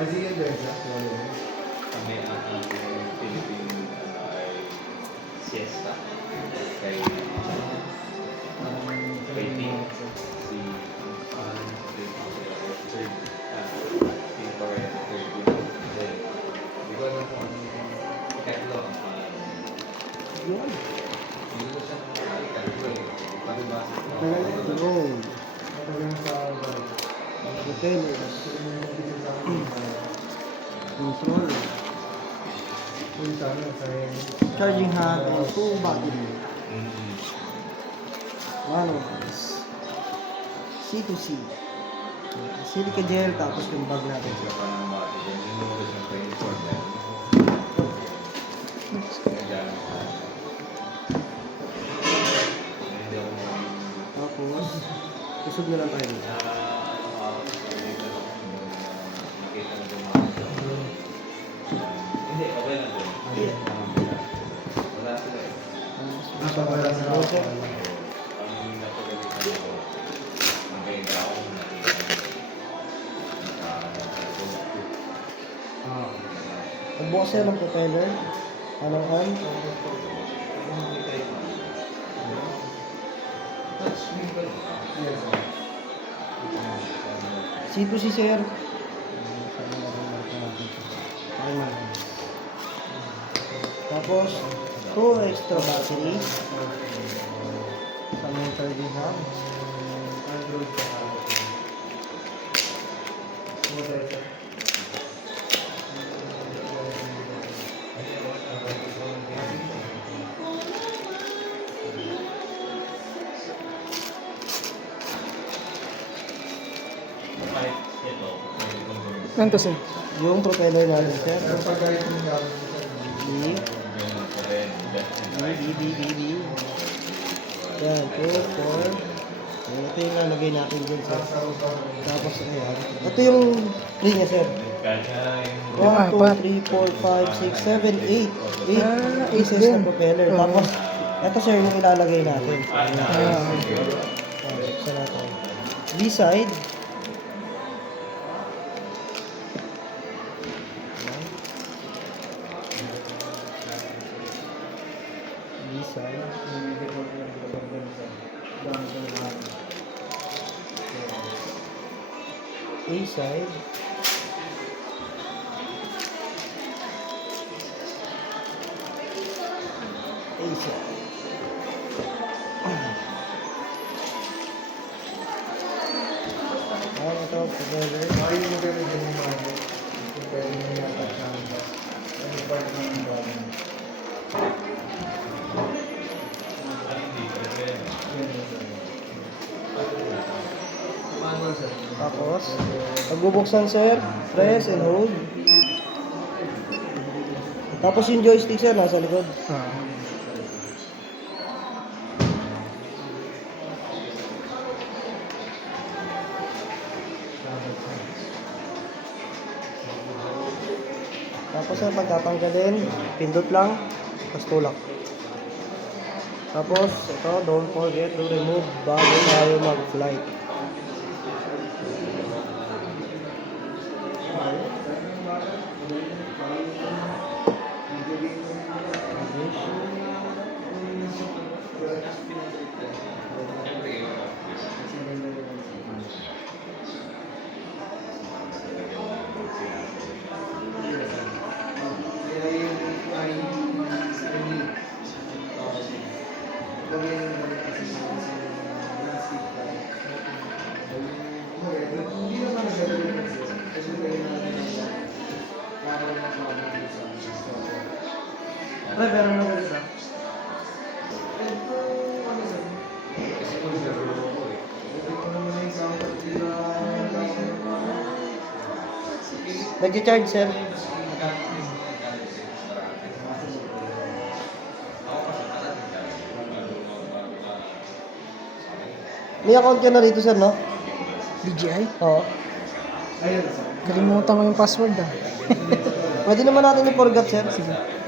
Kami ang Philippine ay siesta. Kay Ting si third Ting Korea third yun. Hindi ko alam kung ikatlo ang Yun. hindi ko siya ikatlo eh. Palibasa ko. Tulong. Hotel. Control. Charging hand and full battery. Ano? C2C. Silica gel, tapos yung bag natin. Sila pa ng mga tiyan. Yung yung 24 na. Kaya hindi ako Tapos, kusog na lang tayo dito. nakita na yung mga hindi, okay lang din. Wala sila eh. Basta wala sa rosa. Ang napagalitan ko, ang ganda akong nakita. Pagbukas siya ng propeller, anong on? C2C sir. Tapos, 2 extra battery. Sa main charging hub. Ganito sir. Yung propeller natin sir. B. Yan, 2, 4. Yan, ito yung lalagay natin dyan sir. Tapos, ayan. Ito yung ring niya sir. 1, 2, 3, 4, 5, 6, 7, 8 pieces ng propeller. Tapos, ito sir yung ilalagay natin. Buksan natin. B-side. B-side. A-side. A-side. Ito, propeller. Tapos, pagbubuksan sir, press and hold. Tapos yung joystick sir, nasa likod. Tapos sir, pagkatanggalin, pindot lang, tapos tulak. Tapos, ito, don't forget to remove bago tayo mag-flight. Meron na ganito. Nag-charge sir. May account ka na rito sir, no? DJI? Oo. Kalimutan ko yung password ah. Pwede naman natin i-forgot sir. Sige.